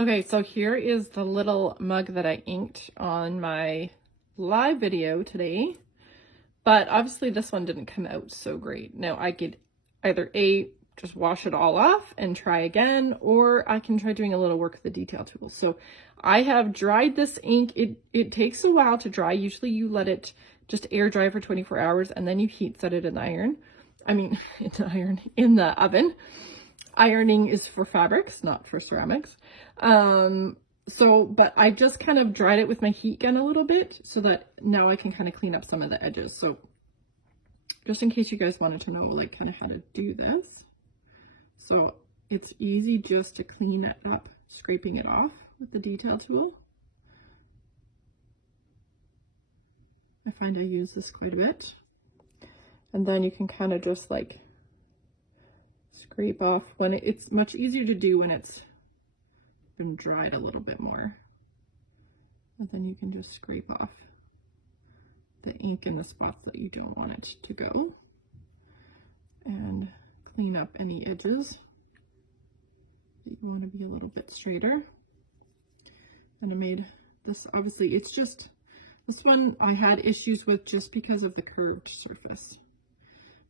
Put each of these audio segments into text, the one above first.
Okay, so here is the little mug that I inked on my live video today, but obviously this one didn't come out so great. Now I could either just wash it all off and try again, or I can try doing a little work with the detail tool. So I have dried this ink. It takes a while to dry. Usually you let it just air dry for 24 hours and then you heat set it in the iron. In the oven. Ironing is for fabrics, not for ceramics. But I just kind of dried it with my heat gun a little bit so that now I can kind of clean up some of the edges. So just in case you guys wanted to know like kind of how to do this. So it's easy just to clean it up, scraping it off with the detail tool. I find I use this quite a bit. And then you can kind of just like scrape off when it's much easier to do when it's been dried a little bit more. And then you can just scrape off the ink in the spots that you don't want it to go and clean up any edges that you want to be a little bit straighter. And I made this, obviously it's just, this one I had issues with just because of the curved surface.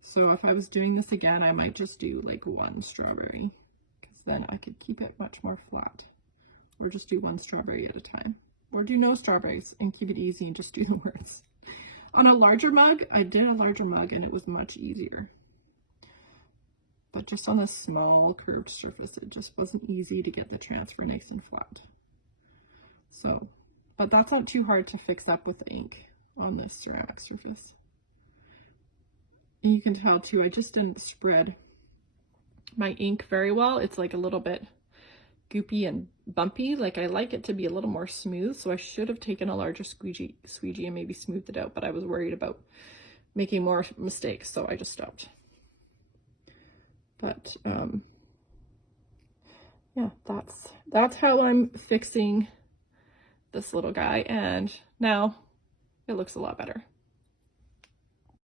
So if I was doing this again, I might just do like one strawberry, because then I could keep it much more flat, or just do one strawberry at a time, or do no strawberries and keep it easy and just do the words. On a larger mug, I did a larger mug and it was much easier. But just on this small curved surface, it just wasn't easy to get the transfer nice and flat. So, but that's not too hard to fix up with the ink on this ceramic surface. And you can tell too, I just didn't spread my ink very well. It's like a little bit goopy and bumpy. Like I like it to be a little more smooth. So I should have taken a larger squeegee and maybe smoothed it out, but I was worried about making more mistakes. So I just stopped. But yeah, that's how I'm fixing this little guy. And now it looks a lot better.